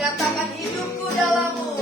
Katakan hidupku dalam-Mu.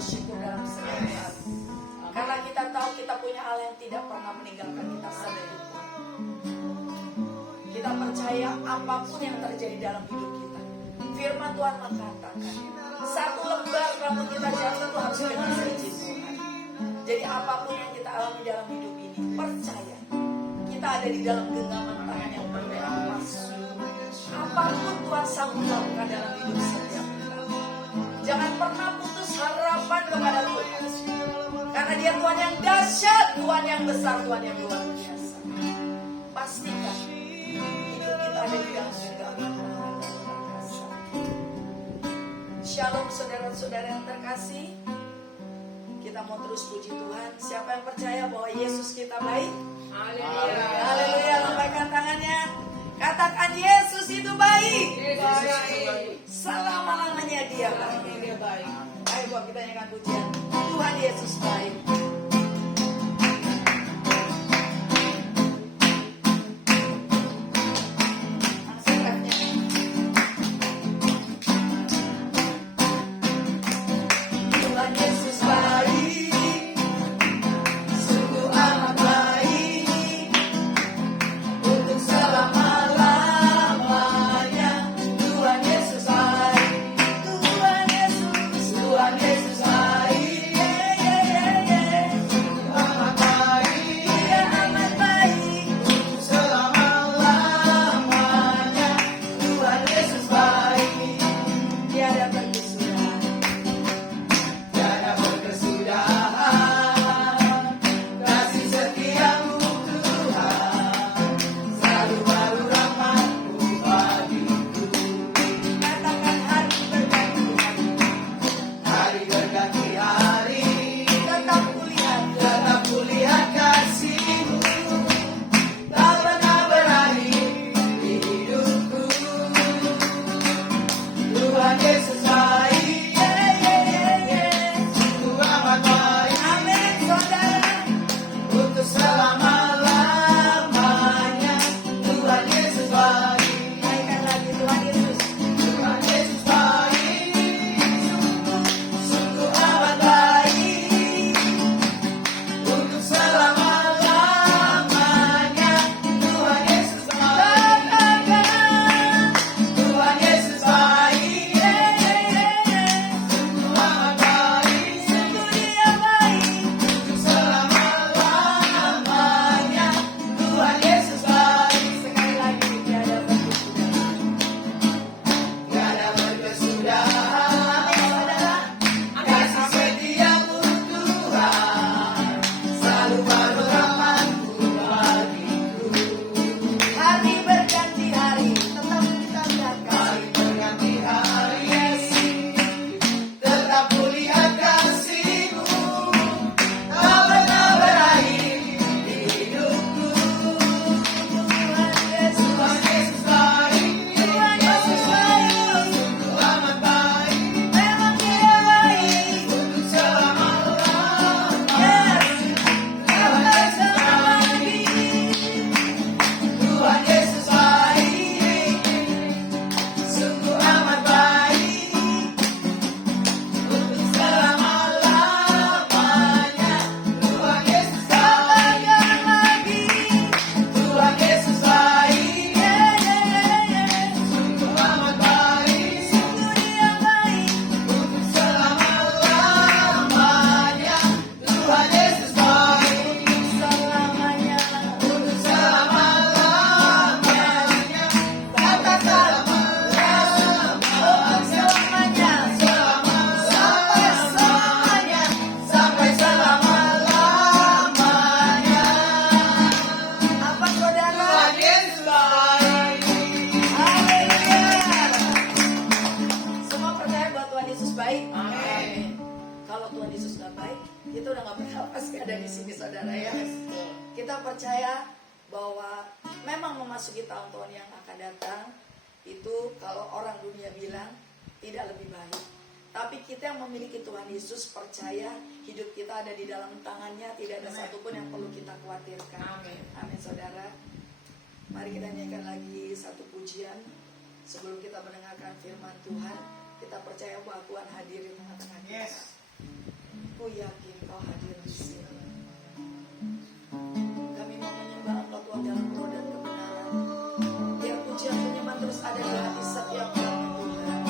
bersyukur dalam segala hal. Karena kita tahu kita punya Allah yang tidak pernah meninggalkan kita sendiri. Kita percaya apapun yang terjadi dalam hidup kita, firman Tuhan mengatakan satu lembar rambut kita jatuh itu harus dengan seizin Tuhan. Jadi apapun yang kita alami dalam hidup ini, percaya kita ada di dalam genggaman tangan yang beremas. Apapun Tuhan sanggup lakukan dalam hidup setiap kita. Jangan pernah putus harapan kepada Tuhan. Karena Dia Tuhan yang dahsyat, Tuhan yang besar, Tuhan yang luar biasa. Pastikan hidup kita ada di dalam genggaman tangan yang perkasa. Shalom saudara-saudara yang terkasih. Kita mau terus puji Tuhan. Siapa yang percaya bahwa Yesus kita baik? Haleluya. Haleluya. Lambaikan tangannya. Katakan Yesus itu baik. Selama-lamanya Dia baik. Ayo buat kita nyanyikan pujian. Tuhan Yesus baik. Percaya bahwa memang memasuki tahun-tahun yang akan datang itu kalau orang dunia bilang tidak lebih baik, tapi kita yang memiliki Tuhan Yesus percaya hidup kita ada di dalam tangannya, tidak ada satupun yang perlu kita khawatirkan. Amin. Amin saudara. Mari kita nyanyikan lagi satu pujian sebelum kita mendengarkan firman Tuhan. Kita percaya bahwa Tuhan hadir di tengah-tengah kita. Ku yakin Kau hadir di sini. Kami mau menyembah Engkau Tuhan dalam roh dan kebenaran. Biar pujian penyembah terus ada di hati setiap kami Tuhan.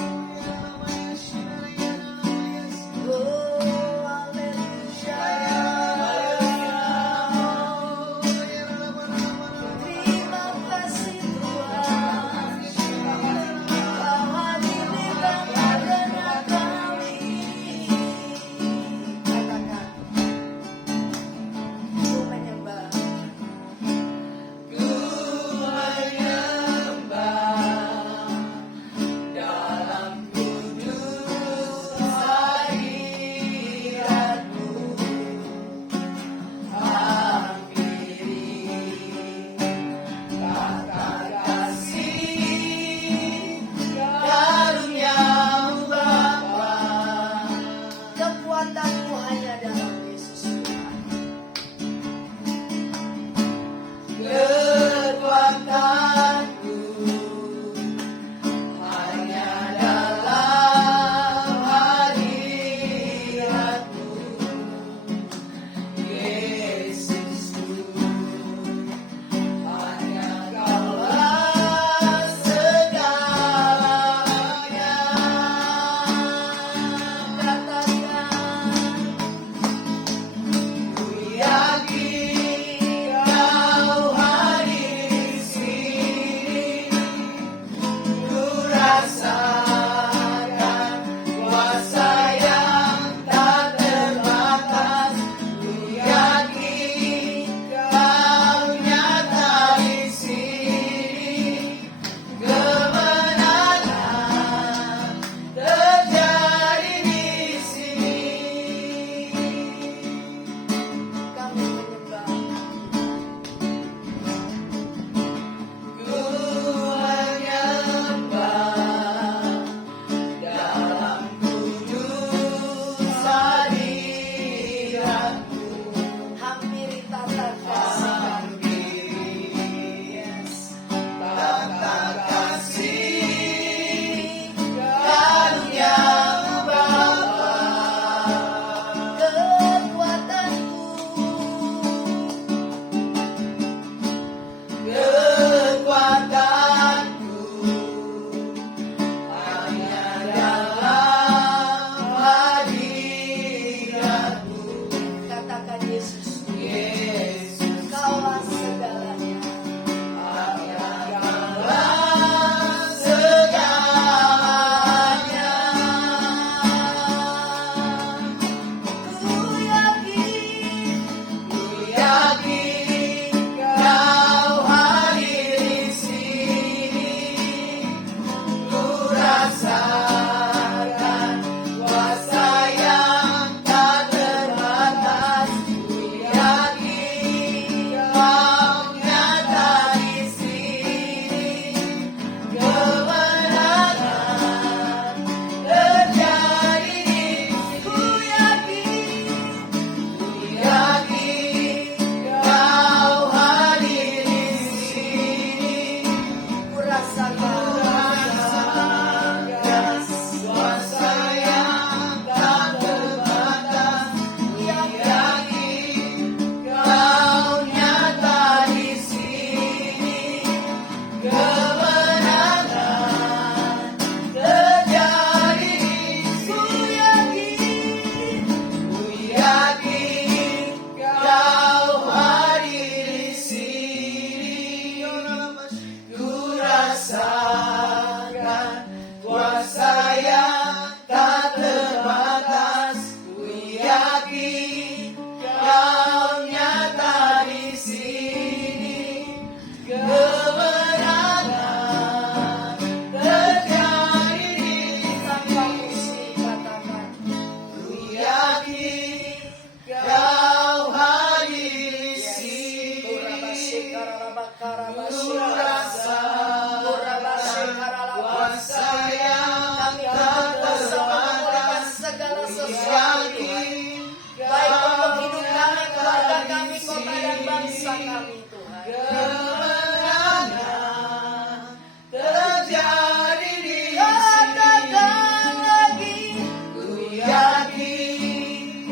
Oh, haleluya. Terima kasih Tuhan. Kau hadir di tengah-tengah kami. Katakan, ku menyembah. Dalam kudus hadirat-Mu, hampiri kata kasih karunia-Mu Bapa. Kekuatanmu hanya dalam Yesus Tuhan. Kekuatanku hanya dalam hadirat-Mu, Yesusku. Hanya Kaulah segalanya. Katakan, ku yakin Kau hadir di sini. Ku rasakan kuasa yang tak terbatas. Ku yakin Kau nyata di sini. Kemenangan terjadi di sini. Kami menyembah. Ku menyembah dalam kudus hadirat-Mu. Hampiri tata kasih. Yes. Tata kasih karunia-Mu Bapa. Kekuatanku hanya dalam hadirat-Mu. Katakan Yesus, Yesus, Kaulah segalanya. Hanya Kaulah segalanya. Ku yakin Kau hadir di sini. Ku rasakan kuasa yang tak terbatas. Ku yakin Kau nyata di sini. Kemenangan terjadi di sini. Ku yakin Kau hadir di sini. Ku rasakan kuasa yang tak terbatas. Ku yakin Kau nyata di sini. Kemenangan terjadi di sini. Ku yakin Kau hadir di sini. Ku rasakan kuasa yang tak terbatas. Ku yakin Kau nyata di sini. Kemenangan terjadi di sini. Katakan, ku yakin Kau hadir di sini. Ku rasa kuasa yang tak terbatas. Segala sesuatu baik untuk hidup kami, keluarga kami, kota dan bangsa kami Tuhan. Kemenangan terjadi di sini. Katakan lagi, ku yakin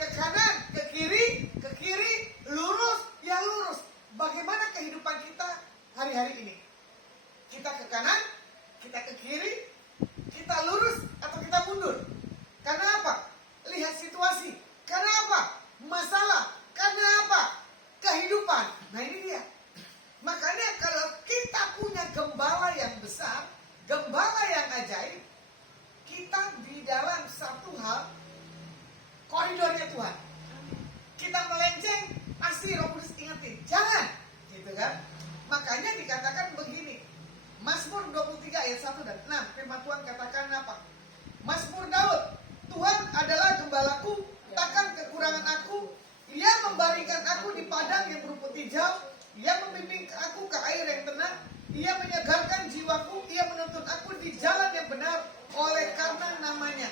Ke kanan, ke kiri, Tuhan katakan apa? Mazmur Daud, Tuhan adalah gembalaku, takkan kekurangan aku. Ia membaringkan aku di padang yang berumput hijau. Ia membimbing aku ke air yang tenang. Ia menyegarkan jiwaku. Ia menuntun aku di jalan yang benar oleh karena namanya.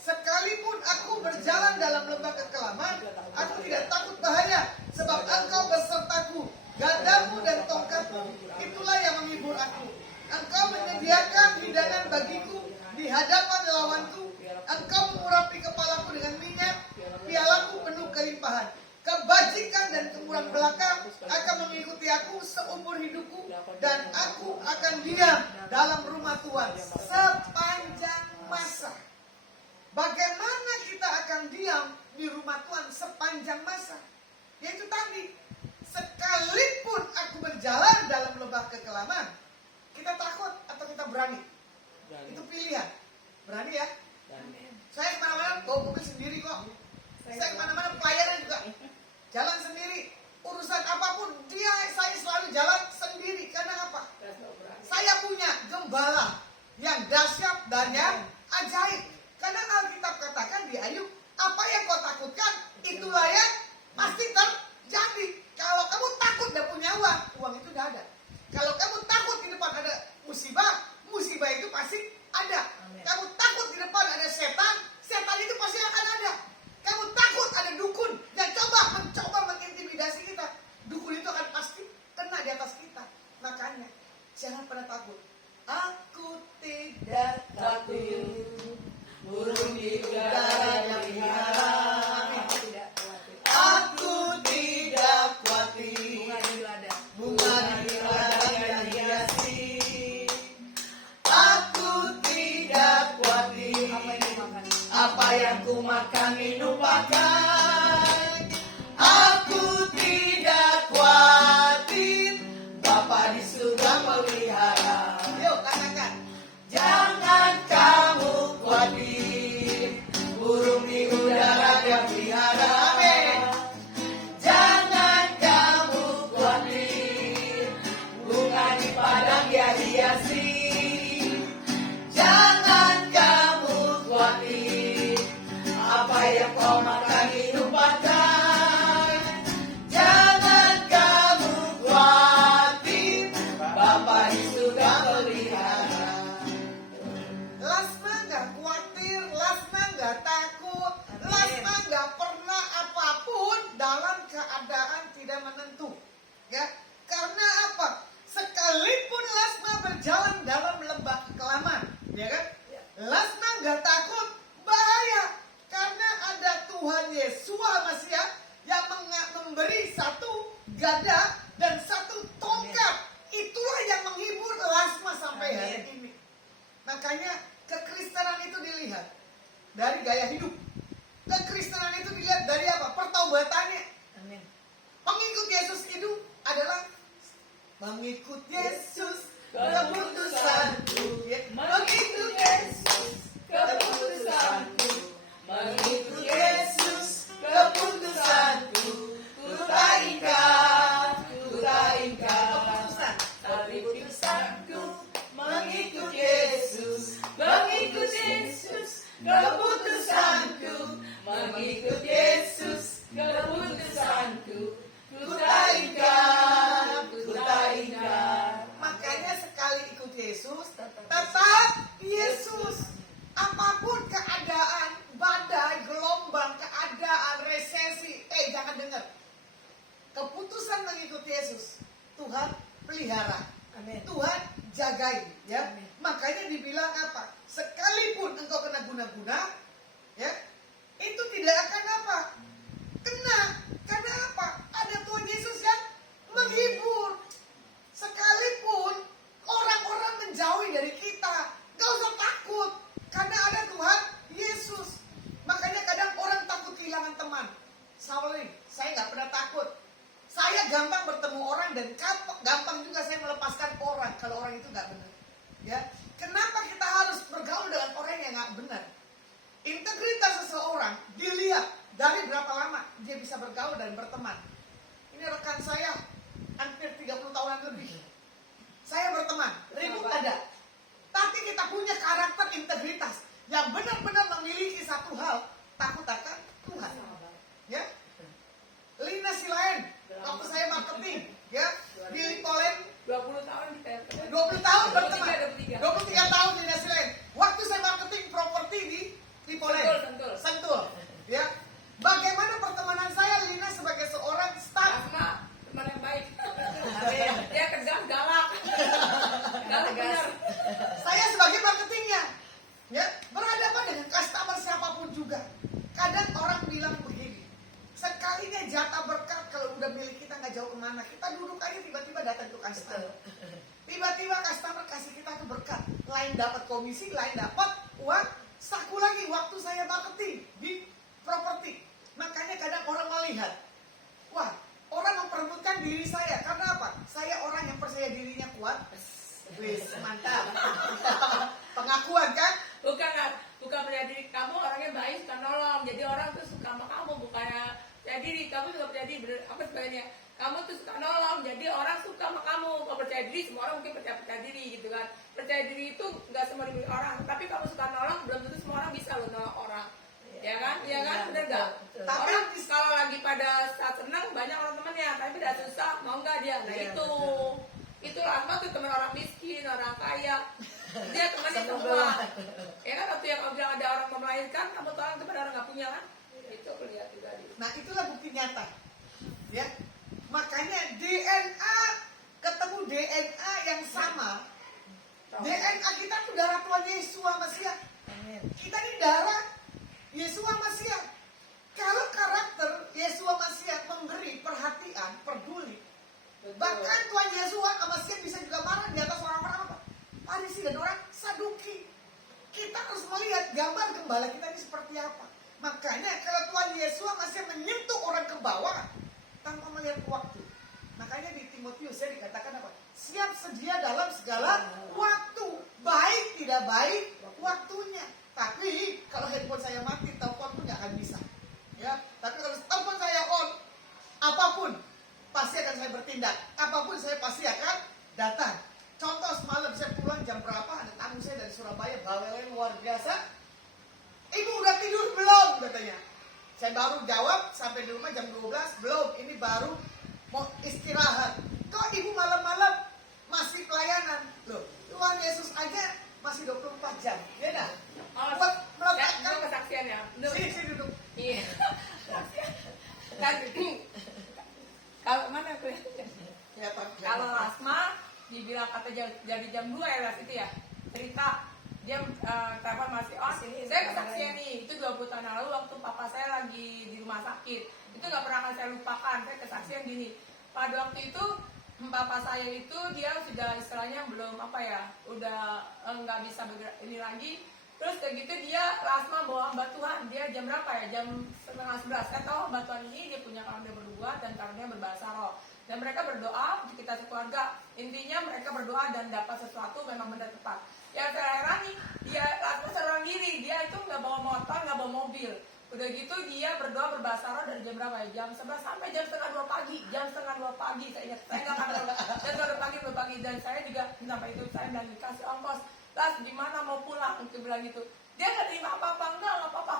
Sekalipun aku berjalan dalam lembah kekelaman, aku tidak takut bahaya, sebab Engkau bersertaku. Gadamu dan tongkatmu, itulah yang menghibur aku. Engkau menyediakan hidangan bagiku di hadapan lawanku. Engkau mengurapi kepalaku dengan minyak, pialaku penuh kelimpahan. Kebajikan dan kemurahan belaka akan mengikuti aku seumur hidupku, dan aku akan diam dalam rumah Tuhan sepanjang masa. Bagaimana kita akan diam di rumah Tuhan sepanjang masa? Yaitu tadi, sekalipun aku berjalan dalam lembah kekelaman, kita takut atau kita berani? Itu pilihan. Berani ya? Saya kemana-mana bawa mobil sendiri kok. Saya kemana-mana pelayanan juga jalan sendiri. Urusan apapun saya selalu jalan sendiri. Karena apa? Saya punya gembala yang dahsyat dan yang ajaib. Karena Alkitab katakan di Ayub, apa yang kau takutkan, itulah yang pasti terjadi. Kalau kamu takut dan punya uang itu tidak ada. Kalau kamu takut di depan ada musibah, musibah itu pasti ada. Amin. Kamu takut di depan ada setan, setan itu pasti akan ada. Kamu takut ada dukun yang mencoba mengintimidasi kita, dukun itu akan pasti kena di atas kita. Makanya jangan pernah takut. Aku tidak takut burung di udara yang melihara. Aku tidak khawatir bunga di ladang yang hiasi. Aku tidak khawatir apa yang ku makan minum pakai. Aku tidak khawatir, Bapa di surga pelihara. Yuk katakan, jangan kamu khawatir, burung di udara dia pelihara. Amin. Jangan kamu khawatir, bunga di padang dia hiasi. Jangan kamu khawatir, apa yang kau makan minum pakai. Jangan kamu khawatir, Bapa di surga pelihara. Lasma gak khawatir, Lasma gak takut, Lasma gak pernah apapun dalam keadaan tidak menentu. Ya, karena apa? Sekalipun Lasma berjalan dalam lembah kekelaman, ya kan? Lasma gak takut bahaya, karena ada Tuhan Yesus Masias yang memberi satu gada dan satu tongkat. Itulah yang menghibur Lasma sampai hari ini. Makanya kekristenan itu dilihat dari gaya hidup. Kekristenan itu dilihat dari apa? Pertaubatannya. Amin. Pengikut Yesus itu adalah mengikut Yesus keputusanku. Mengikut Yesus keputusanku. Mengikut Yesus keputusanku. Ku tak ingkar keputusan. Keputusanku mengikut Yesus. Mengikut Yesus keputusanku. Mengikut Yesus keputusanku. Ku tak ingkar. Makanya sekali ikut Yesus, tetap Yesus. Apapun keadaan, badai, gelombang, keadaan, resesi, jangan dengar. Keputusan mengikut Yesus, Tuhan pelihara. Amin. Tuhan jagain, ya. Amin. Makanya dibilang apa? Sekalipun engkau kena guna-guna, ya, itu tidak akan apa? Kena. Karena apa? Ada Tuhan Yesus yang menghibur. Sekalipun orang-orang menjauhi dari kita, gak usah takut. Karena ada Tuhan Yesus. Makanya kadang orang takut kehilangan teman. Saya gak pernah takut. Saya gampang bertemu orang dan gampang juga saya melepaskan orang kalau orang itu gak benar. Ya, kenapa kita harus bergaul dengan orang yang gak benar? Integritas seseorang dilihat dari berapa lama dia bisa bergaul dan berteman. Ini rekan saya hampir 30 tahunan lebih. Saya berteman, ribut ada. Tapi kita punya karakter berintegritas, yang benar-benar memiliki satu hal, takut akan Tuhan. Ya, Lina Silaen, waktu saya marketing, ya, di Lipolen, 20 tahun kita 20 tahun berteman, 23. 23 tahun Lina Silaen. Waktu saya marketing properti di Lipolen, Sentul, ya. Bagaimana pertemanan saya Lina sebagai seorang staff? Asma, teman yang baik. Dia kerja galak benar. Saya sebagai marketingnya, ya, berhadapan dengan customer siapapun juga. Kadang orang bilang begini, sekalinya jatah berkat kalau udah milik kita nggak jauh kemana. Kita duduk aja tiba-tiba datang tuh customer. Tiba-tiba customer kasih kita tuh berkat. Lain dapat komisi, lain dapat uang. Saku lagi waktu saya marketing di properti. Makanya kadang orang melihat, wah, orang memperebutkan diri saya. Karena apa? Saya orang yang percaya dirinya kuat. Wis, mantap. Pengakuan kan? Bukan percaya diri. Kamu orangnya baik, suka nolong. Jadi orang tuh suka sama kamu, bukannya percaya diri. Kamu juga percaya diri. Apa sebagainya? Kamu tuh suka nolong. Jadi orang suka sama kamu. Kalau percaya diri, semua orang mungkin percaya diri gitu kan. Percaya diri itu nggak semua dimiliki orang. Tapi kamu suka nolong, belum tentu semua orang bisa loh nolong orang. Ya kan? Iya kan? Bener nggak? Tapi Orang kalau lagi pada saat senang banyak orang temennya, tapi udah susah mau nggak dia? Nah itu Asma tuh teman orang miskin, orang kaya, dia temannya semua. Ya kan waktu yang kamu bilang ada orang mau melahirkan, kamu tolong teman orang nggak punya kan? Itu aku lihat juga. Nah, itulah bukti nyata. Ya. Makanya DNA ketemu DNA yang sama. DNA kita tuh darah Tuhan Yesus Masiah. Kita ini darah Yesus Masiah. Kalau karakter Yesus Masiah memberi perhatian, peduli, bahkan Tuhan Yesus Masiah bisa juga marah di atas orang-orang apa? Farisi dan orang Saduki. Kita harus melihat gambar gembala kita ini seperti apa. Makanya kalau Tuhan Yesus Masiah menyentuh orang ke bawah tanpa melihat waktu. Makanya di Timotius saya dikatakan apa? Siap sedia dalam segala waktu. Baik tidak baik waktunya. Tapi kalau handphone saya mati, telepon pun nggak akan bisa. Ya, tapi kalau telepon saya on, apapun pasti akan saya bertindak. Apapun saya pasti akan datang. Contoh semalam saya pulang jam berapa? Ada tamu saya dari Surabaya, bawelnya luar biasa. Ibu udah tidur belum? Katanya. Saya baru jawab sampai di rumah jam 12 belum. Ini baru mau istirahat. Kok ibu malam-malam masih pelayanan? Loh, Tuhan Yesus aja masih 24 jam. Ya dah. Buat meletakkan kesaksian ya. Sini duduk. Iya. Kalau mana kelihatan? Ya, Pak. Kalau Asma dibilang kata jadi jam 2 ya itu ya. Cerita dia telepon masih on. Saya kesaksian nih, itu 20 tahun yang lalu waktu papa saya lagi di rumah sakit. Itu nggak pernah akan saya lupakan. Saya kesaksian gini. Pada waktu itu papa saya itu dia sudah istilahnya belum apa ya, udah nggak bisa bergerak ini lagi. Terus kayak gitu dia Asma bawa hamba Tuhan. Dia jam berapa ya? Jam 10:30. Saya tahu hamba Tuhan ini dia punya karunia berdua dan karunia berbahasa roh. Dan mereka berdoa untuk kita sekeluarga. Intinya mereka berdoa dan dapat sesuatu memang benar tepat. Yang saya herani, dia Asma seorang diri. Dia itu nggak bawa motor, nggak bawa mobil. Udah gitu dia berdoa berbahasa roh dari jam berapa ya? Jam 11 sampai jam 1:30 pagi. Jam 1:30 pagi. Saya ingat, saya nggak akan lupa. Jam 1:30 pagi. Dan saya juga sampai itu saya bilang dikasih ongkos. Las, gimana mau pulang? Itu bilang gitu. Dia nggak terima apa-apa, nggak apa-apa.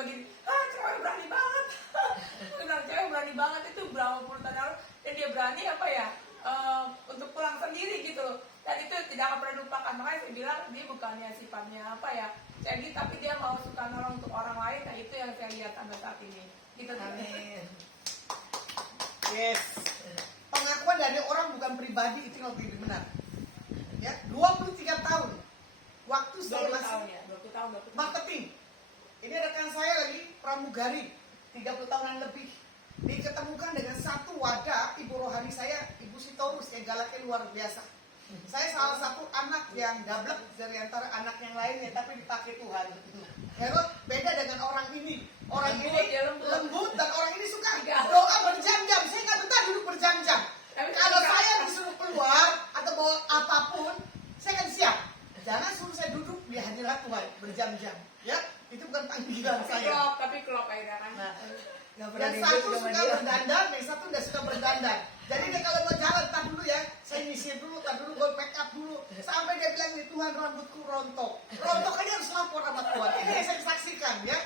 Begini, cewek berani banget. Dia bilang cewek berani banget itu berapa puluh tahun lalu. Dan dia berani apa ya, untuk pulang sendiri gitu. Dan itu tidak akan pernah lupakan. Makanya saya bilang dia bukannya sifatnya apa ya, jadi tapi dia mau suka nolong untuk orang lain. Nah itu yang saya lihat sampai saat ini. Gitu. Amin. Yes. Pengakuan dari orang bukan pribadi itu yang lebih benar. Ya, 23 tahun. Waktu saya masih 20 tahun. marketing. Ini rekan saya lagi pramugari 30 tahunan lebih. Diketemukan dengan satu wadah ibu rohani saya, Ibu Sitorus yang galaknya luar biasa. Saya salah satu anak yang dablek dari antara anak yang lainnya, tapi dipakai Tuhan. Herod beda dengan orang ini. Orang Lembut, ini ya, lembut. lembut dan orang ini suka Iya. doa berjam-jam. Saya nggak betah duduk berjam-jam. Tapi Kalau ketika- saya disuruh keluar atau bawa apapun, saya akan siap. Jangan suruh saya duduk di hadirat Tuhan berjam-jam. Ya, itu bukan panggilan saya. Tapi klop akhirnya kan. Yang satu suka berdandan, yang satu tidak suka berdandan. Jadi dia kalau mau jalan, tar dulu ya, saya nyisir dulu, tar dulu, gue make up dulu. Sampai dia bilang, Tuhan rambutku rontok. Rontok aja harus lapor sama Tuhan. Ini yang saya saksikan ya.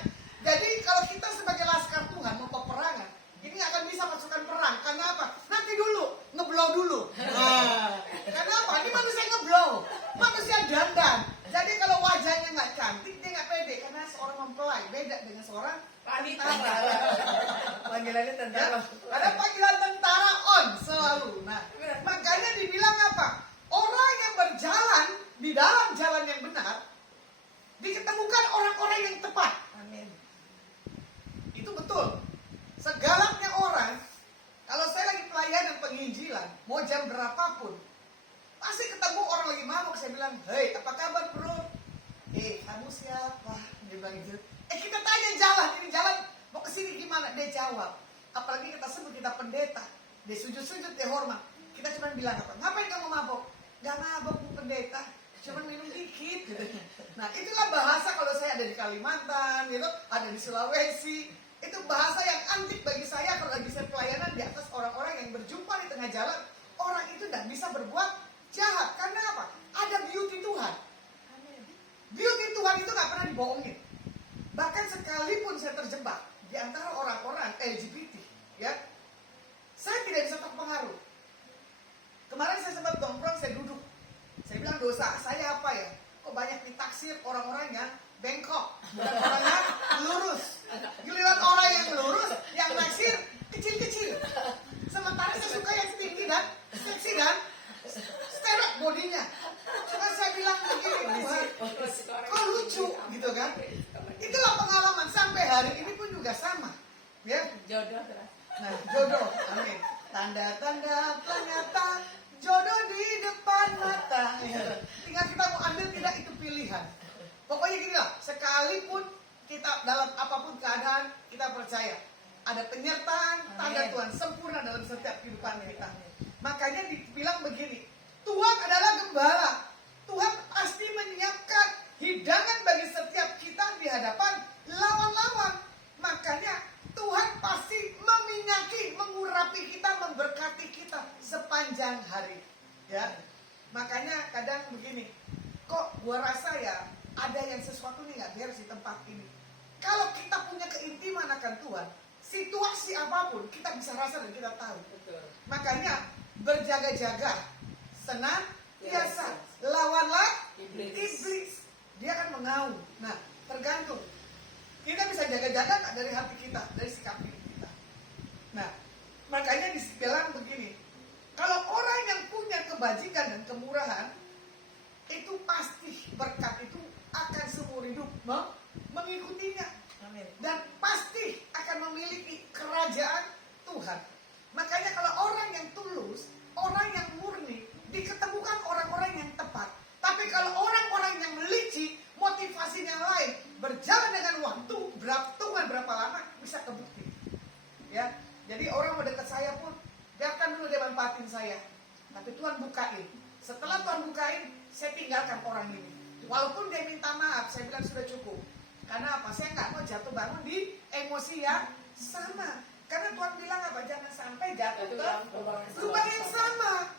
Jadi kalau kita sebagai laskar Tuhan mau peperangan, ini nggak akan bisa masukkan perang. Karena apa? Nanti dulu, ngeblow dulu. Nah, kenapa? Ini manusia ngeblow, manusia dandan. Jadi kalau wajahnya nggak cantik, dia nggak pede. Karena seorang mempelai beda dengan seorang Tentara. Panggilannya tentara. ada panggilan tentara on selalu. Nah, makanya dibilang apa? Orang yang berjalan di dalam jalan yang benar, diketemukan orang-orang yang tepat. Amin. Itu betul. Segalaknya orang, kalau saya lagi pelayanan penginjilan, mau jam berapapun, pasti ketemu orang lagi mabuk. Saya bilang, hei, apa kabar bro? Kamu siapa? Dia bilang gitu. Kita tanya jalan, ini jalan mau kesini gimana? Dia jawab. Apalagi kita sebut kita pendeta, dia sujud-sujud, dia hormat. Kita cuma bilang apa? Ngapain kamu mabok? Gak mabok bu pendeta, cuma minum dikit. Gitu. Nah itulah bahasa kalau saya ada di Kalimantan, gitu, ada di Sulawesi. Itu bahasa yang antik bagi saya kalau lagi saya pelayanan di atas orang-orang yang berjumpa di tengah jalan. Orang itu tidak bisa berbuat jahat. Karena apa? Ada beauty Tuhan. Beauty Tuhan itu gak pernah dibohongin. Bahkan sekalipun saya terjebak di antara orang-orang LGBT, ya, saya tidak bisa terpengaruh. Kemarin saya sempat nongkrong, saya duduk. Saya bilang dosa saya apa ya? Kok banyak ditaksir orang-orangnya bengkok, orangnya lurus. Giliran orang yang lurus, yang naksir kecil-kecil. Sementara saya suka yang tinggi dan seksi dan sterek bodinya. Cuma saya bilang begini, kok lucu gitu kan? Itulah pengalaman sampai hari ini pun juga sama, ya. Jodoh terus. Nah, jodoh, amin. Tanda-tanda ternyata jodoh di depan mata. Ya. Tinggal kita mau ambil tidak, itu pilihan. Pokoknya gini lah, sekalipun kita dalam apapun keadaan, kita percaya ada penyertaan tanda Tuhan sempurna dalam setiap kehidupan kita. Makanya dibilang begini, Tuhan adalah gembala. Tuhan pasti menyiapkan hidangan bagi setiap kita di hadapan lawan-lawan. Makanya Tuhan pasti meminyaki, mengurapi kita, memberkati kita sepanjang hari. Ya, makanya kadang begini, kok gua rasa ya ada yang sesuatu nih nggak beres di tempat ini. Kalau kita punya keintiman akan Tuhan, situasi apapun kita bisa rasa dan kita tahu. Betul. Makanya berjaga-jaga, senantiasa lawanlah iblis. Dia akan mengaum. Nah, tergantung. Kita bisa jaga-jaga nggak dari hati kita, dari sikap hidup kita. Nah, makanya dibilang begini, kalau orang yang punya kebajikan dan kemurahan, itu pasti berkat itu akan seumur hidup mengikutinya. Amin. Dan pasti akan memiliki kerajaan Tuhan. Makanya kalau orang yang tulus, orang yang murni, diketemukan orang-orang yang tepat. Tapi kalau orang-orang yang licik, motivasinya lain, berjalan dengan waktu, berapa lama bisa kebukti. Ya, jadi orang mau dekat saya pun, biarkan dulu dia manfaatin saya. Tapi Tuhan bukain. Setelah Tuhan bukain, saya tinggalkan orang ini. Walaupun dia minta maaf, saya bilang sudah cukup. Karena apa? Saya nggak mau jatuh bangun di emosi yang sama. Karena Tuhan bilang apa? Jangan sampai jatuh ke lubang yang sama.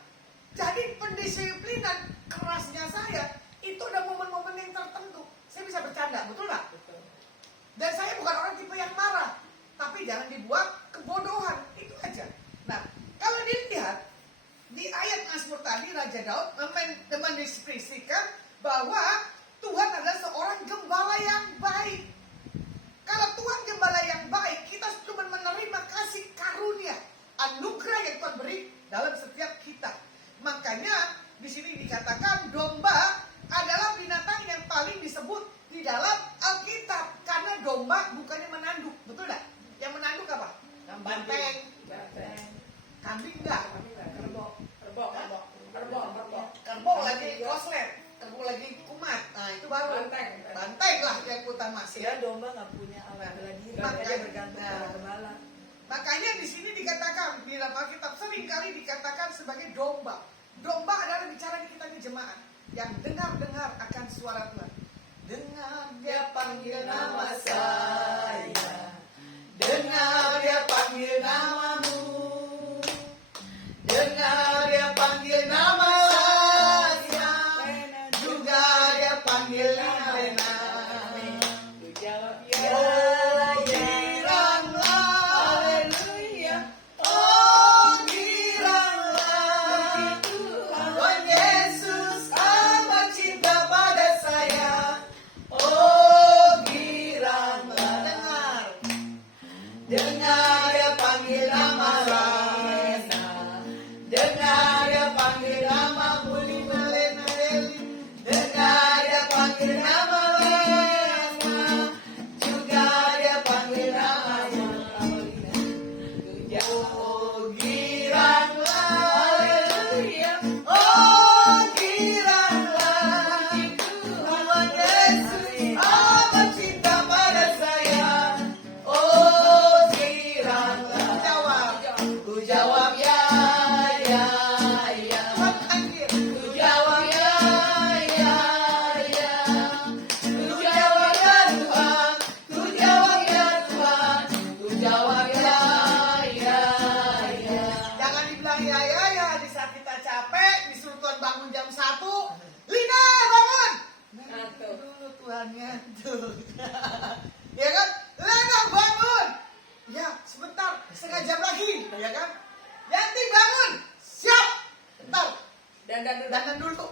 Jadi pendisiplinan kerasnya saya itu ada momen-momen yang tertentu. Saya bisa bercanda, betul nggak? Dan saya bukan orang tipe yang marah, tapi jangan dibuat kebodohan, itu aja. Nah, kalau dilihat di ayat Mazmur tadi, Raja Daud mendeskripsikan bahwa Tuhan adalah seorang gembala yang baik. Kalau Tuhan gembala yang baik, kita cuma menerima kasih karunia, anugerah yang Tuhan beri dalam setiap kita. Makanya di sini dikatakan domba adalah binatang yang paling disebut di dalam Alkitab. Karena domba bukannya menanduk, betul tidak? Yang menanduk apa? Banteng. Kambing enggak? Kerbau lagi koslet, kerbau lagi kumat. Nah itu baru banteng lah yang utama sih. Ya domba nggak punya alat bela diri, dia bergantung pada gembala. Makanya di sini dikatakan di dalam Alkitab sering kali dikatakan sebagai domba. Domba adalah bicara kita di jemaat yang dengar-dengar akan suara Tuhan. Dengar dia panggil nama saya, dengar dia panggil namamu. panggil nama Lena, dengar dia panggil nama Bulina Lena Eli, dengar dia panggil nama Lena, juga dia panggil nama Lena. Oh giranglah, haleluya. Oh giranglah, Tuhan Yesus amat cinta pada saya. Oh giranglah, ku jawab ya, ya, ya. Ku jawab ya, ya, ya. Ku jawab ya Tuhan, ku jawab ya Tuhan, ku jawab ya, ya, ya. Jangan dibilang ya, ya, ya di saat kita capek, disuruh Tuhan bangun jam 1. Lina bangun. Ngantuk. Dulu Tuhan ngantuk. Ya kan? Lena bangun. Ya sebentar, setengah jam lagi. Ya kan? Yanti bangun. Siap. Bentar. Dandan dulu.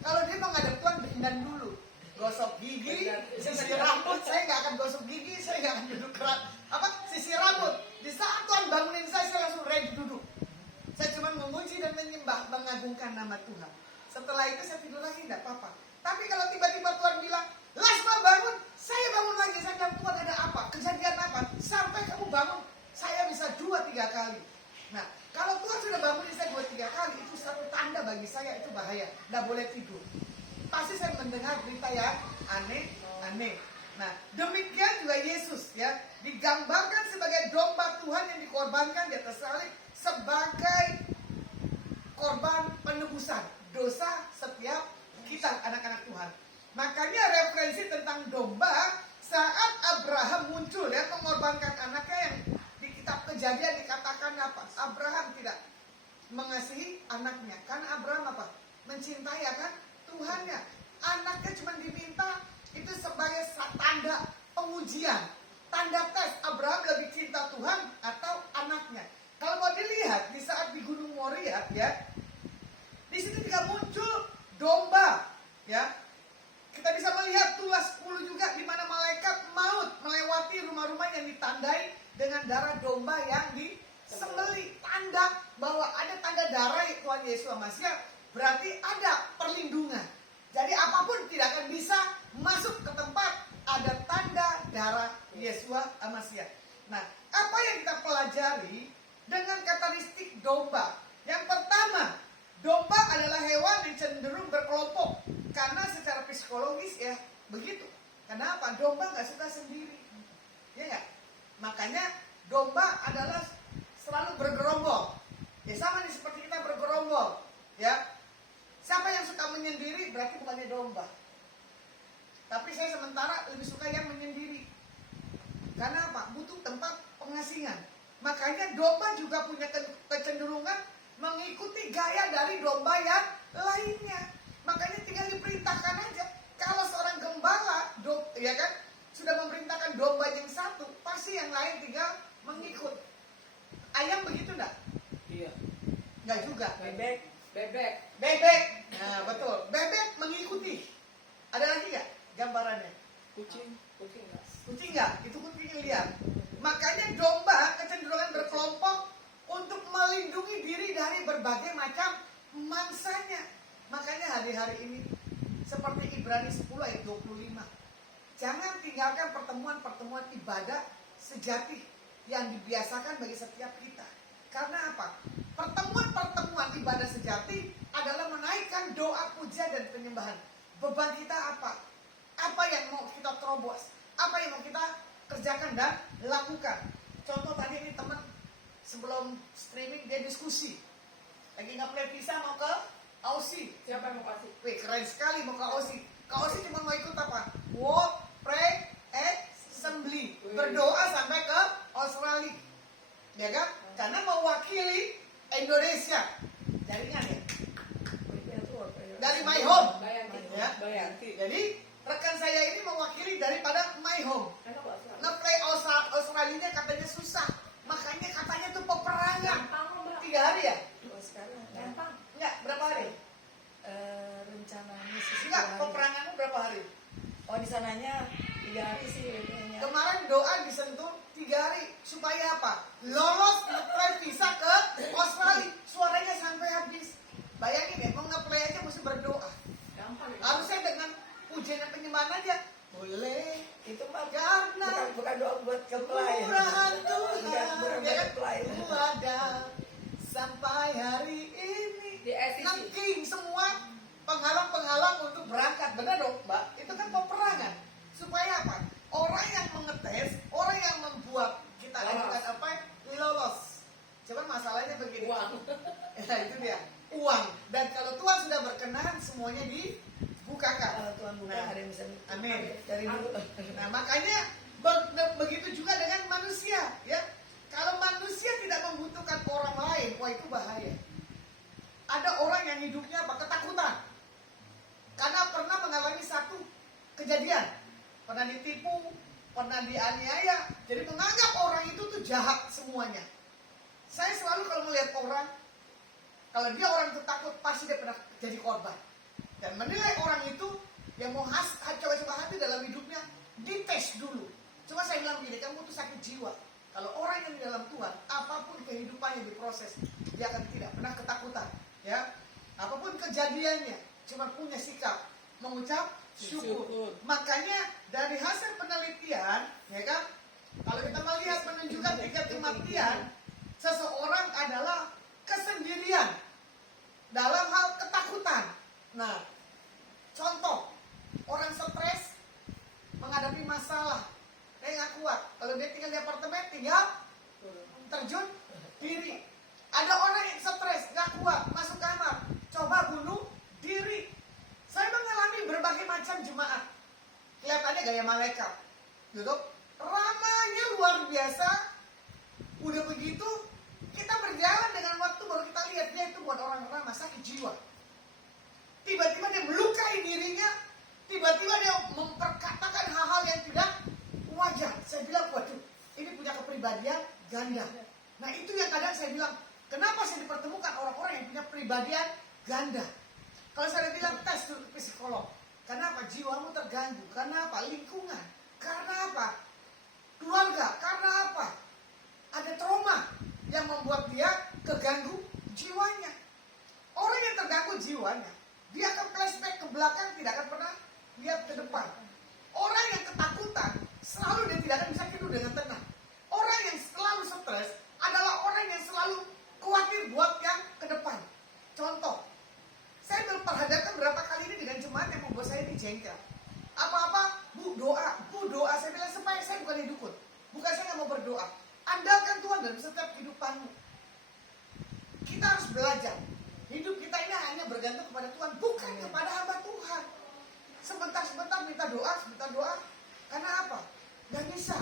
Kalau dia mau ngadep Tuhan, dandan dulu. Gosok gigi, sisir rambut. Saya nggak akan gosok gigi, saya nggak akan duduk kerat. Sisir rambut. Di saat Tuhan bangunin saya langsung ready duduk. Saya cuma memuji dan menyembah, mengagungkan nama Tuhan. Setelah itu saya tidur lagi, tidak apa-apa. Tapi kalau tiba-tiba Tuhan bilang, Lasma bangun, saya bangun lagi. Saya bilang, Tuhan ada apa? Kejadian apa? Sampai kamu bangun, saya bisa 2-3 kali. Nah, kalau Tuhan sudah bangunin saya 2-3 kali, itu satu tanda bagi saya, itu bahaya. Tidak boleh tidur. Pasti saya mendengar berita yang aneh-aneh. Nah, demikian juga Yesus ya, digambarkan sebagai domba Tuhan yang dikorbankan di atas salib sebagai korban penebusan dosa setiap kita anak-anak Tuhan. Makanya referensi tentang domba saat Abraham muncul ya, mengorbankan anaknya, yang di kitab Kejadian dikatakan apa? Abraham tidak mengasihi anaknya karena Abraham apa? Mencintai kan Tuhannya. Anaknya cuma diminta itu sebagai tanda pengujian, tanda tes Abraham lebih cinta Tuhan atau anaknya. Kalau mau dilihat di saat di Gunung Moria ya, di situ juga muncul domba ya. Kita bisa melihat tulas 10 juga di mana malaikat maut melewati rumah-rumah yang ditandai dengan darah domba yang disembelih. Tanda bahwa ada tanda darah Tuhan Yesus Masias, berarti ada perlindungan. Jadi apapun tidak akan bisa masuk ke tempat ada tanda darah Yesus Masias. Nah, apa yang kita pelajari dengan karakteristik domba? Yang pertama, domba adalah hewan yang cenderung berkelompok. Karena secara psikologis ya begitu. Kenapa? Domba nggak suka sendiri. Ya nggak? Makanya domba adalah selalu bergerombol. Ya sama nih seperti kita bergerombol. Ya. Siapa yang suka menyendiri berarti bukannya domba. Tapi saya sementara lebih suka yang menyendiri. Karena apa? Butuh tempat pengasingan. Makanya domba juga punya kecenderungan mengikuti gaya dari domba yang lainnya. Makanya tinggal diperintahkan aja. Kalau seorang gembala, ya kan, sudah memerintahkan domba yang satu, pasti yang lain tinggal mengikut. Ayam begitu enggak? Iya. Enggak juga. Bebek. Nah, betul. Bebek mengikuti. Ada lagi nggak gambarannya? Kucing enggak. Kucing nggak? Itu kucing liar. Makanya domba kecenderungan berkelompok untuk melindungi diri dari berbagai macam mangsanya. Makanya hari-hari ini seperti Ibrani 10 ayat 25. Jangan tinggalkan pertemuan-pertemuan ibadah sejati yang dibiasakan bagi setiap kita. Karena apa? Pertemuan-pertemuan ibadah sejati adalah menaikkan doa, puja dan penyembahan. Beban kita apa? Apa yang mau kita terobos? Apa yang mau kita kerjakan dan lakukan? Contoh tadi ini teman sebelum streaming dia diskusi. Lagi nge-play visa mau ke Aussie. Siapa yang mau kasih? Wih, keren sekali mau ke Aussie. Ke Aussie cuma mau ikut apa? Walk, pray, assembly. Berdoa sampai ke Australia. Ya kan? Karena mewakili Indonesia. Jaringan ya? Dari my home. Ya. Jadi rekan saya ini mewakili daripada my home. Nge-play Australia katanya susah. Makanya katanya tuh peperangan. 3 hari ya? Gampang. Enggak, berapa hari? Rencananya sih. Enggak, peperanganmu berapa hari? Oh, di sananya 3 hari sih kayaknya. Kemarin doa disentuh 3 hari. Supaya apa? lolos apply visa ke Australia, suaranya sampai habis. Bayangin ya, mau nge-play aja mesti berdoa. Gampang. Harusnya dengan pujian dan penyembahan aja boleh. Itu mah Karena bukan doa buat kepelai. murahan Tuhan, Bukan ya kan? kepelai. Ku ada sampai hari ini. Di SEC. Nengking semua penghalang-penghalang untuk berangkat. Benar dong, Mbak? Itu kan peperangan. Supaya apa? Orang yang mengetes, orang yang membuat kita lakukan apa? Lolos. Cuman masalahnya begini. Uang. Ya, itu dia. Uang. Dan kalau Tuhan sudah berkenan, semuanya dibukakan. Kalau Tuhan buka Nah, ada yang bisa. amin. Dari dulu. Nah, makanya begitu juga dengan manusia, ya. Kalau manusia tidak membutuhkan orang lain, wah itu bahaya. Ada orang yang hidupnya apa? Ketakutan. Karena pernah mengalami satu kejadian. Pernah ditipu, pernah dianiaya. Jadi menganggap orang itu tuh jahat semuanya. Saya selalu kalau melihat orang, kalau dia orang itu takut, pasti dia pernah jadi korban. Dan menilai orang itu yang mau coba-coba hati dalam hidupnya, dites dulu. Cuma saya bilang gini, kamu tuh sakit jiwa. Kalau orang yang di dalam Tuhan, apapun kehidupannya diproses, dia akan tidak pernah ketakutan. Ya, apapun kejadiannya, cuma punya sikap mengucap syukur. Makanya dari hasil penelitian, ya kan, kalau kita melihat menunjukkan tingkat kematian, seseorang adalah kesendirian dalam hal ketakutan. Nah, contoh, orang stres menghadapi masalah, dia nggak kuat. Kalau dia tinggal di apartemen, tinggal terjun diri. Ada orang yang stres, nggak kuat, masuk kamar, coba bunuh diri. Saya mengalami berbagai macam jemaat. Kelihatannya gaya malaikat, gitu. Ramanya luar biasa. Udah begitu, kita berjalan dengan waktu baru kita lihat dia itu buat orang ramah, sakit jiwa. Tiba-tiba dia melukai dirinya, tiba-tiba dia memperkatakan hal-hal yang tidak wajar. Saya bilang, waduh, ini punya kepribadian ganda. Nah itu yang kadang saya bilang, kenapa saya dipertemukan orang-orang yang punya kepribadian ganda? Kalau saya bilang tes dulu ke psikolog, kenapa jiwamu terganggu? Karena apa? Lingkungan. Karena apa? Keluarga. Karena apa? Ada trauma yang membuat dia keganggu jiwanya. Orang yang terganggu jiwanya, dia akan flashback ke belakang, tidak akan pernah lihat ke depan. Orang yang ketakutan, selalu dia tidak akan bisa tidur dengan tenang. Orang yang selalu stres adalah orang yang selalu khawatir buat yang ke depan. Contoh, saya memperhadapkan berapa kali ini dengan jemaat yang membuat saya ini jengkel. Apa-apa, bu doa. Saya bilang supaya saya bukan didukun. Bukan saya nggak mau berdoa. Andalkan Tuhan dalam setiap kehidupanmu. Kita harus belajar. Hidup kita ini hanya bergantung kepada Tuhan, bukan kepada hamba Tuhan. Sebentar-sebentar minta doa. Karena apa? Gak bisa.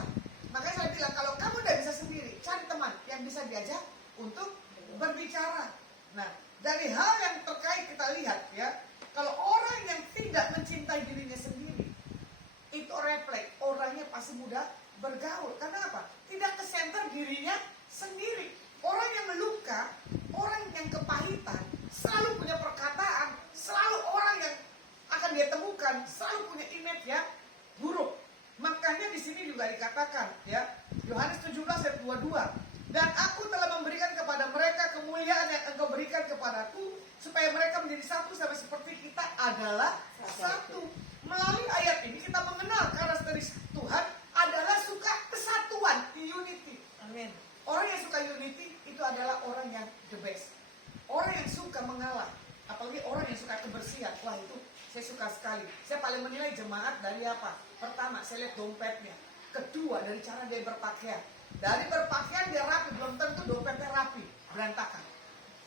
Makanya saya bilang, kalau kamu gak bisa sendiri, cari teman yang bisa diajak untuk berbicara. Nah, dari hal yang terkait kita lihat ya, kalau orang yang tidak mencintai dirinya sendiri, itu refleks, orangnya pasti mudah bergaul. Karena apa? Tidak ke center dirinya sendiri. Orang yang meluka, orang yang kepahitan, selalu punya perkataan, selalu orang yang akan dia temukan, selalu punya image yang buruk. Makanya di sini juga dikatakan ya, Yohanes 17 ayat 22, dan aku telah memberikan kepada mereka kemuliaan yang engkau berikan kepadaku, supaya mereka menjadi satu sama seperti kita adalah satu. Melalui ayat ini kita mengenal karakteristik Tuhan adalah suka kesatuan, unity. Amin. Orang yang suka unity itu adalah orang yang the best. Orang yang suka mengalah, apalagi orang yang suka kebersihan, wah itu saya suka sekali. Saya paling menilai jemaat dari apa? Pertama, saya lihat dompetnya. Kedua, dari cara dia berpakaian. Dari berpakaian dia rapi, belum tentu dompetnya rapi, berantakan.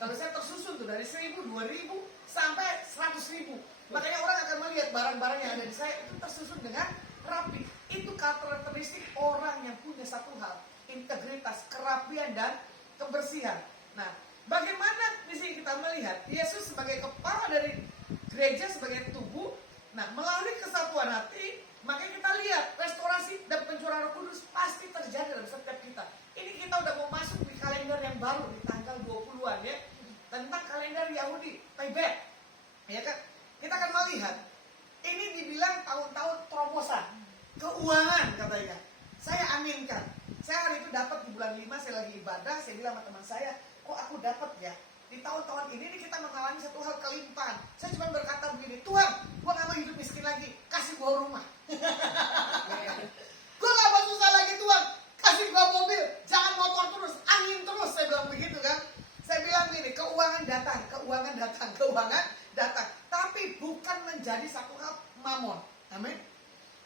Kalau saya tersusun tuh dari 1.000, 2.000 sampai 100.000. Makanya orang akan melihat barang-barang yang ada di saya itu tersusun dengan rapi. Itu karakteristik orang yang punya satu hal, integritas, kerapian dan kebersihan. Nah, bagaimana di sini kita melihat Yesus sebagai kepala dari gereja, sebagai tubuh. Nah, melalui kesatuan hati, makanya kita lihat restorasi dan pencurahan Roh Kudus pasti terjadi dalam setiap kita. Ini kita udah mau masuk di kalender yang baru di tanggal 20-an ya, tentang kalender Yahudi, Tebet. Ya kan? Kita akan melihat ini dibilang tahun-tahun terobosan keuangan katanya. Saya aminkan. Saya hari itu dapat di bulan 5, saya lagi ibadah, saya bilang sama teman saya, kok aku dapat ya? Di tahun-tahun ini nih kita mengalami satu hal kelimpahan. Saya cuma berkata begini, Tuhan, gua gak mau hidup miskin lagi, kasih gua rumah. Gua gak mau susah lagi Tuhan, kasih gua mobil, jangan motor terus, angin terus. Saya bilang begitu kan. Saya bilang begini, keuangan datang. Tapi bukan menjadi satu hal mamon. Amin.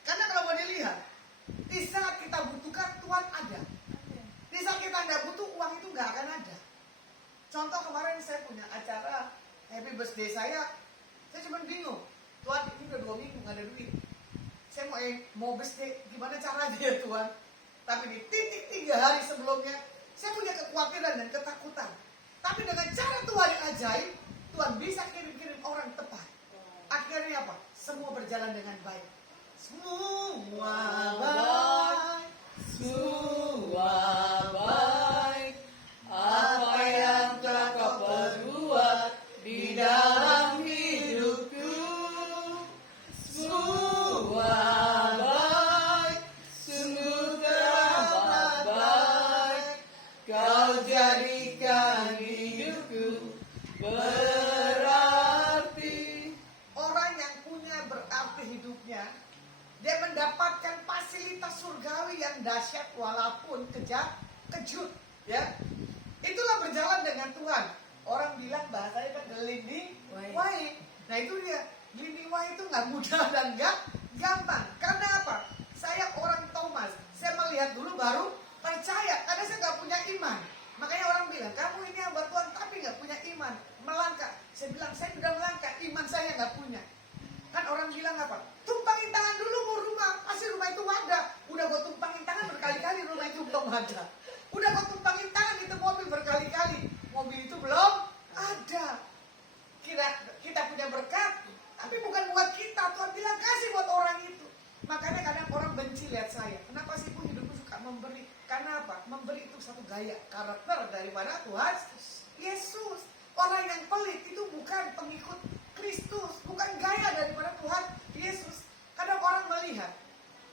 Karena kalau mau dilihat, di saat kita butuhkan, Tuhan ada. Di saat kita nggak butuh, uang itu nggak akan ada. Contoh kemarin saya punya acara happy birthday saya cuma bingung. Tuhan, ini udah 2 minggu nggak ada duit. Saya mau birthday, gimana caranya ya Tuhan? Tapi di titik 3 hari sebelumnya, saya punya kekhawatiran dan ketakutan. Tapi dengan cara Tuhan yang ajaib, Tuhan bisa kirim-kirim orang tepat. Akhirnya apa? Semua berjalan dengan baik. Semua baik. Apa yang telah kau perbuat di dalam hidupku, semua baik, sungguh teramat baik. Kau jadikan hidupku berarti. Orang yang punya berarti hidupnya, dia mendapatkan fasilitas surgawi yang dahsyat walaupun kejut, ya. Itulah berjalan dengan Tuhan. Orang bilang bahasanya kan gelinding wai. Nah itu dia, gelinding wai itu nggak mudah dan nggak gampang. Karena apa? Saya orang Thomas, saya melihat dulu baru percaya. Karena saya nggak punya iman. Makanya orang bilang, kamu ini hamba Tuhan tapi nggak punya iman, melangkah. Saya bilang, saya sudah melangkah, iman saya nggak punya. Kan orang bilang apa? Tumpangin tangan dulu mau rumah, pasti rumah itu ada. Udah gue tumpangin tangan berkali-kali, rumah itu belum ada. Udah gue tumpangin tangan itu mobil berkali-kali, mobil itu belum ada. Kita punya berkat, tapi bukan buat kita. Tuhan bilang kasih buat orang itu. Makanya kadang orang benci lihat saya. Kenapa sih Bu hidupku suka memberi? Karena apa? Memberi itu satu gaya karakter daripada Tuhan Yesus. Orang yang pelit itu bukan pengikut Kristus, bukan gaya daripada Tuhan Yesus. Kadang orang melihat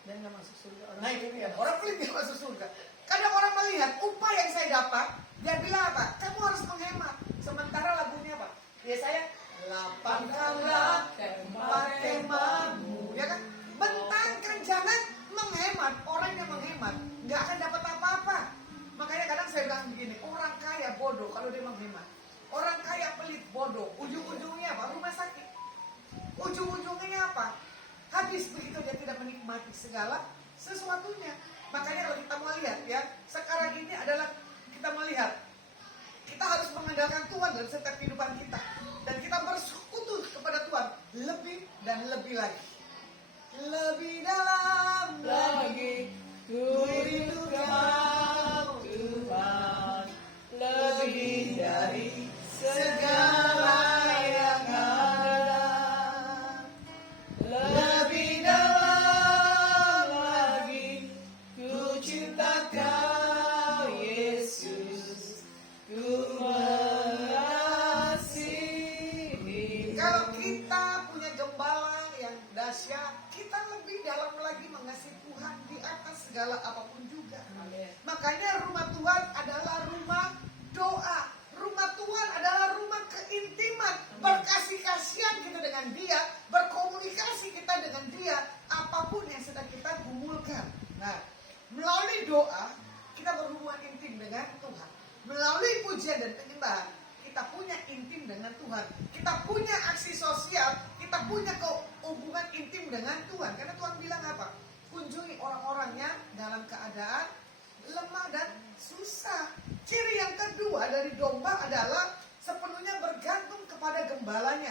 dan nggak masuk surga. Nah itu dia, orang pelit nggak masuk surga. Kadang orang melihat upah yang saya dapat, dia bilang apa? Kamu harus menghemat. Sementara lagunya apa? Ya saya lapangkanlah kemah-kemahmu, ya kan? Bentangkan, jangan menghemat. Orang yang menghemat nggak akan dapat apa-apa. Makanya kadang saya bilang begini, orang kaya bodoh kalau dia menghemat. Orang kaya pelit bodoh. Ujung-ujungnya apa? Rumah sakit. Ujung-ujungnya apa? Habis begitu dia tidak menikmati segala sesuatunya. Makanya kalau kita mau lihat ya, sekarang ini adalah kita melihat kita harus mengandalkan Tuhan dalam setiap kehidupan kita. Dan kita bersekutu kepada Tuhan lebih dan lebih lagi. Lebih dalam lagi ku rindu Kau Tuhan, lebih dari segala yang ada. Lebih dalam lagi ku cinta Kau Yesus, ku mengasihi. Kalau kita punya gembala yang dahsyat, kita lebih dalam lagi mengasihi Tuhan di atas segala apapun juga. Makanya rumah Tuhan adalah rumah doa. Rumah Tuhan adalah rumah keintiman, berkasih-kasihan kita dengan Dia, berkomunikasi kita dengan Dia, apapun yang sedang kita gumulkan. Nah, melalui doa kita berhubungan intim dengan Tuhan. Melalui pujian dan penyembahan kita punya intim dengan Tuhan. Kita punya aksi sosial, kita punya hubungan intim dengan Tuhan. Karena Tuhan bilang apa? Kunjungi orang-orang yang dalam keadaan lemah dan susah. Ciri yang kedua dari domba adalah sepenuhnya bergantung kepada gembalanya.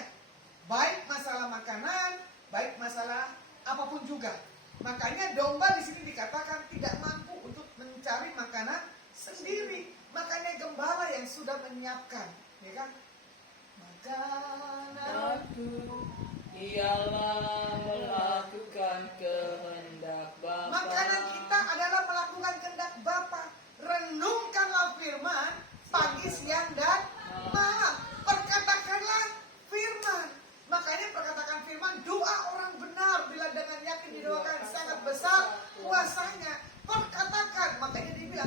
Baik masalah makanan, baik masalah apapun juga. Makanya domba di sini dikatakan tidak mampu untuk mencari makanan sendiri. Makanya gembala yang sudah menyiapkan, ya kan? Makananku ialah melakukan kehendak Bapa. Makanan kita adalah melakukan kehendak Bapa. Renungkanlah firman pagi, siang, dan malam. Perkatakanlah firman. Makanya perkatakan firman, doa orang benar bila dengan yakin didoakan sangat besar kuasanya. Perkatakan, makanya dibilang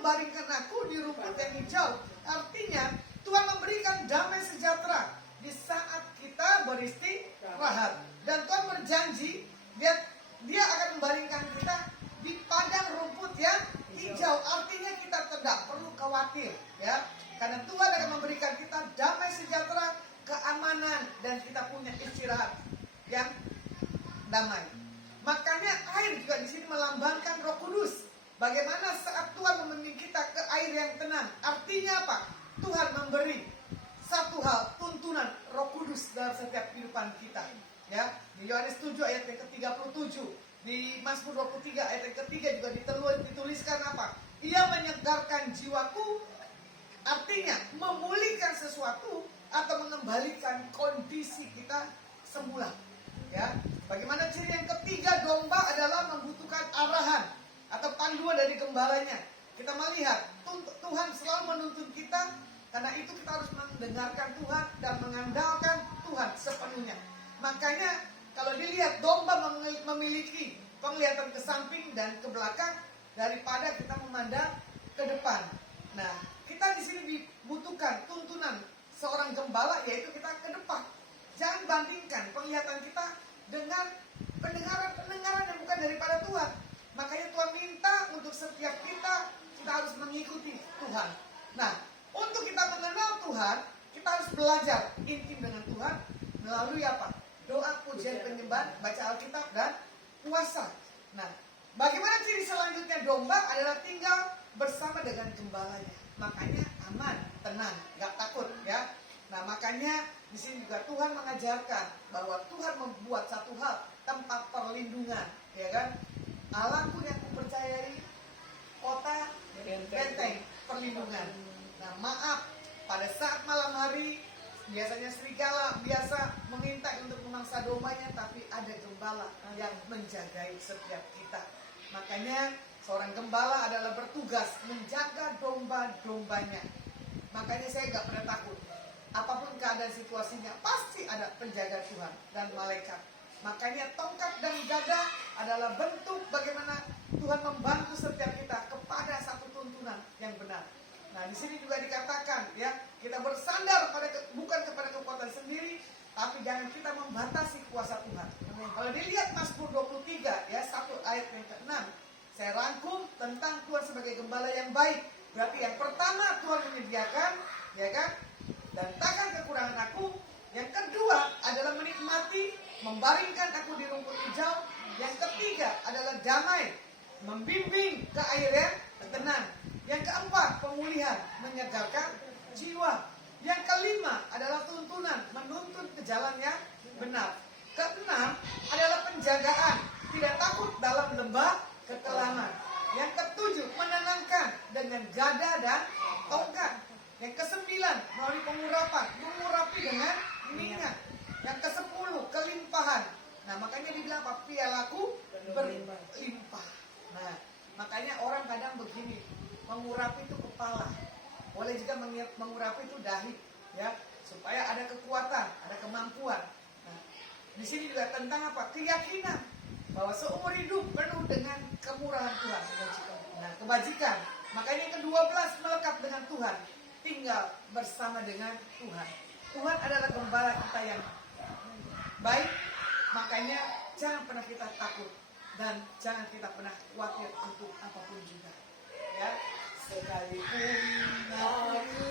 membaringkan aku di rumput yang hijau. Artinya Tuhan memberikan damai sejahtera di saat kita beristirahat. Dan Tuhan berjanji dia akan membaringkan kita di padang rumput yang hijau. Artinya kita tidak perlu khawatir, ya. Karena Tuhan akan memberikan kita damai sejahtera, keamanan, dan kita punya istirahat yang damai. Makanya air juga di sini melambangkan Roh Kudus. Bagaimana saat Tuhan membimbing kita ke air yang tenang? Artinya apa? Tuhan memberi satu hal, tuntunan Roh Kudus dalam setiap kehidupan kita. Ya, di Yohanes 7 ayat yang ke-37, di Mazmur 23 ayat yang ketiga juga dituliskan apa? Ia menyegarkan jiwaku, artinya memulihkan sesuatu atau mengembalikan kondisi kita semula. Ya, bagaimana ciri yang ketiga? Domba adalah membutuhkan arahan atau panduan dari gembalanya. Kita melihat Tuhan selalu menuntun kita, karena itu kita harus mendengarkan Tuhan dan mengandalkan Tuhan sepenuhnya. Makanya kalau dilihat domba memiliki penglihatan ke samping dan ke belakang daripada kita memandang ke depan. Nah, kita di sini dibutuhkan tuntunan seorang gembala, yaitu kita ke depan. Jangan bandingkan penglihatan kita dengan pendengaran yang bukan daripada Tuhan. Makanya Tuhan minta untuk setiap kita harus mengikuti Tuhan. Nah, untuk kita mengenal Tuhan, kita harus belajar intim dengan Tuhan melalui apa? Doa, pujian, penyembahan, baca Alkitab, dan puasa. Nah, bagaimana ciri selanjutnya? Domba adalah tinggal bersama dengan gembalanya. Makanya aman, tenang, gak takut, ya. Nah, makanya di sini juga Tuhan mengajarkan bahwa Tuhan membuat satu hal, tempat perlindungan, ya kan? Allahku yang kupercayai, kota benteng perlindungan. Nah, maaf, pada saat malam hari biasanya serigala biasa mengintai untuk memangsa dombanya, tapi ada gembala yang menjagai setiap kita. Makanya seorang gembala adalah bertugas menjaga domba-dombanya. Makanya saya gak pernah takut. Apapun keadaan situasinya, pasti ada penjaga Tuhan dan malaikat. Makanya tongkat dan gada adalah bentuk bagaimana Tuhan membantu setiap kita kepada satu tuntunan yang benar. Nah, di sini juga dikatakan, ya, kita bersandar bukan kepada kekuatan sendiri, tapi jangan kita membatasi kuasa Tuhan. Kalau dilihat Mazmur 23, ya, 1 ayat yang ke-6, saya rangkum tentang Tuhan sebagai gembala yang baik. Berarti yang pertama Tuhan menyediakan, ya kan, dan takkan kekurangan aku. Yang kedua adalah menikmati, membaringkan aku di rumput hijau. Yang ketiga adalah damai, membimbing ke air yang tenang. Yang keempat, pemulihan, menyegarkan jiwa. Yang kelima adalah tuntunan, menuntun ke jalan yang benar. Keenam adalah penjagaan, tidak takut dalam lembah kekelaman. Yang ketujuh, menenangkan dengan gada dan tongkat. Yang kesembilan, melalui pengurapan, mengurapi dengan minyak. Yang ke-10, kelimpahan. Nah, makanya dibilang apa? Pialaku berlimpah. Nah, makanya orang kadang begini, mengurapi itu kepala, boleh juga mengurapi itu dahi, ya, supaya ada kekuatan, ada kemampuan. Nah, di sini juga tentang apa? Keyakinan bahwa seumur hidup penuh dengan kemurahan Tuhan, nah, kebajikan. Makanya yang ke-12, melekat dengan Tuhan, tinggal bersama dengan Tuhan. Tuhan adalah gembala kita yang baik. Makanya jangan pernah kita takut dan jangan kita pernah khawatir untuk apapun juga, ya. Sekalipun aku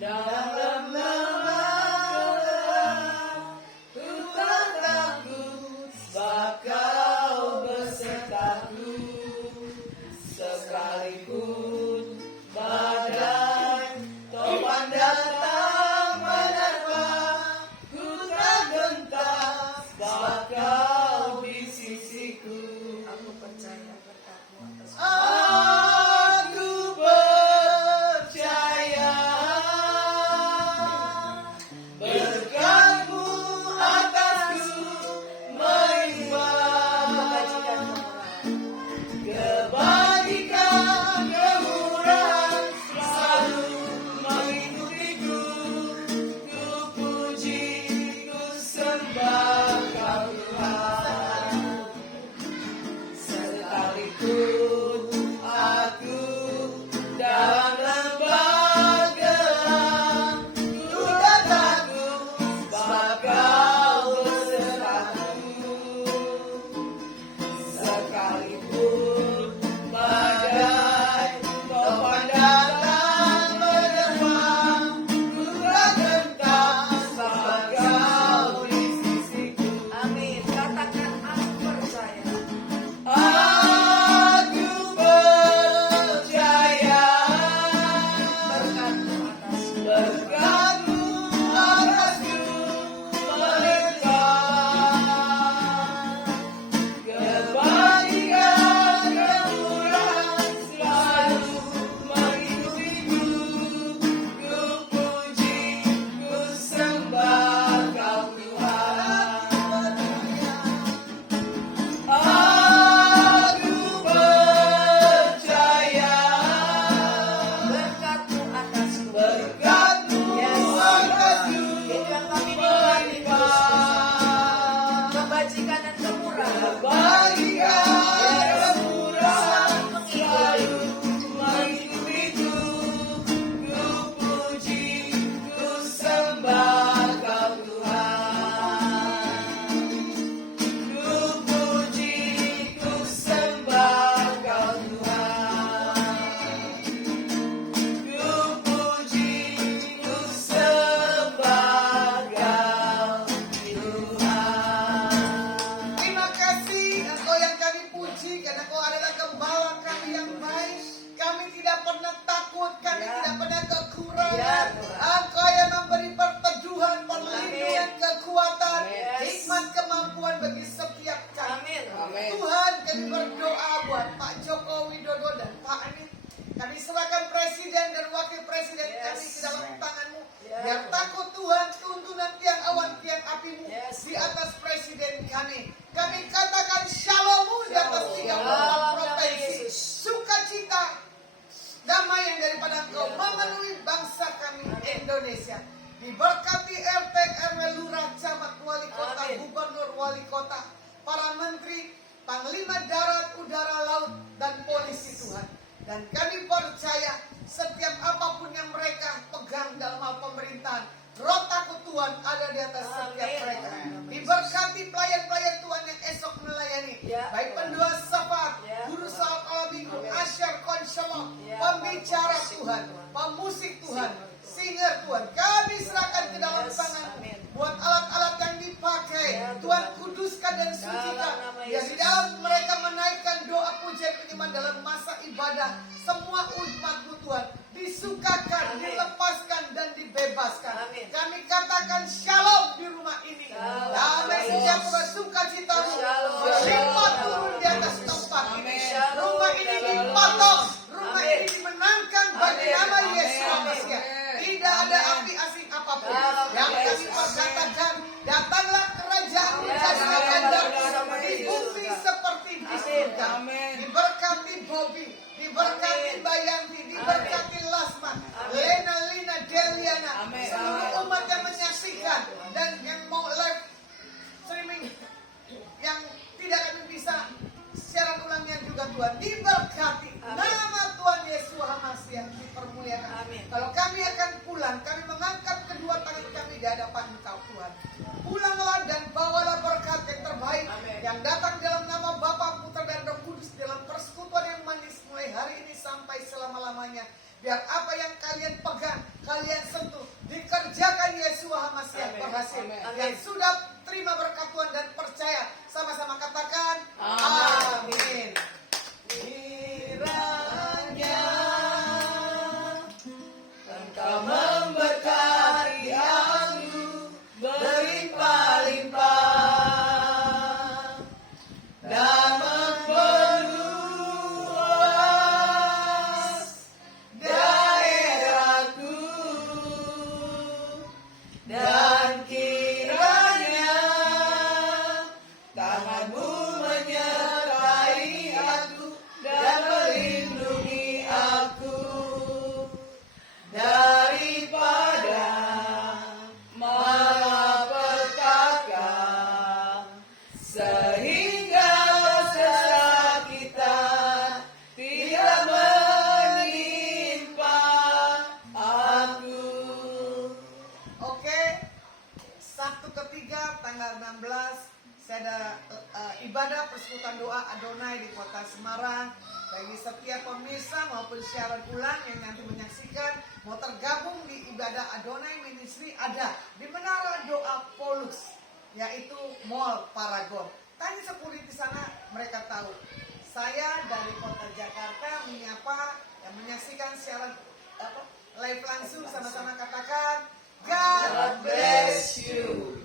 dalam lembah gelap, ku tak takut, bakal besertaku. Sekalipun badai topan datang menerpa, ku tak gentar, bakal di sisiku. Aku percaya berkat-Mu atas aku percaya Kami serahkan presiden dan wakil presiden kami ke dalam tangan-Mu. Biar takut Tuhan, tuntunan tiang awan, tiang api-Mu di atas presiden kami. Kami katakan shalom-Mu di atas 34 provinsi. Sukacita, damai yang daripada Engkau memenuhi bangsa kami Indonesia. Diberkati RT, RW, lurah, camat, wali kota, gubernur, wali kota, para menteri, panglima darat, udara, laut, dan polisi Tuhan. Dan kami percaya setiap apapun yang mereka pegang dalam hal pemerintahan, roh takut Tuhan ada di atas setiap mereka. Diberkati pelayan-pelayan Tuhan yang esok melayani, baik pendoa syafaat, guru salat malam minggu, asyar, konselor, pembicara Tuhan, pemusik Tuhan, singer Tuhan. Kami serahkan ke dalam tangan. Buat alat-alat yang dipakai, Tuhan kuduskan dan sucikan. Ya, di dalam mereka menaikkan doa pujian penyembahan dalam masa ibadah. Semua umat-Mu Tuhan disukakan, dilepaskan dan dibebaskan. Kami katakan shalom di rumah ini. Damai sejahtera sukacita-Mu berlimpah turun di atas tempat ini. Rumah ini dipotong, rumah ini dimenangkan bagi nama Yesus Kristus. Tidak ada api asing apapun yang kami perkatakan. Datanglah kerajaan jadi kehendak-Mu di bumi seperti di surga. Diberkati Bobby, diberkati Bayanti, diberkati Lasma, Lena, Lina, Deliana, seluruh umat yang menyaksikan dan yang mau live streaming yang tidak kami bisa siaran ulangnya juga Tuhan. Diberkati nama Tuhan Yesus Hamasiah dipermuliakan. Kalau kami akan pulang, kami mengangkat kedua tangan kami di hadapan Engkau Tuhan. Pulanglah dan bawalah berkat yang terbaik yang datang dalam nama Bapa, Putra dan Roh Kudus dalam persekutuan yang manis mulai hari ini sampai selama-lamanya. Biar apa yang kalian pegang, kalian sentuh, dikerjakan Yesus Hamasiah berhasil. Yang sudah terima berkat Tuhan dan percaya, sama-sama katakan amin. Kiranya Engkau memberkati aku berlimpah-limpah dan memperluas daerahku, dan kiranya tangan-Mu menyertai aku dan melindungi aku daripada malapetaka, sehingga kesakitan tidak menimpa aku. Oke, Sabtu ketiga tanggal 16 saya ada ibadah persekutuan doa Adonai di kota Semarang. Bagi setiap pemirsa maupun siaran ulang yang nanti menyaksikan mau tergabung di ibadah Adonai Ministry, ada di Menara Doa Polux, yaitu Mall Paragon. Tanya security sana, mereka tahu. Saya dari kota Jakarta menyapa yang menyaksikan siaran live langsung, sama-sama katakan God bless you.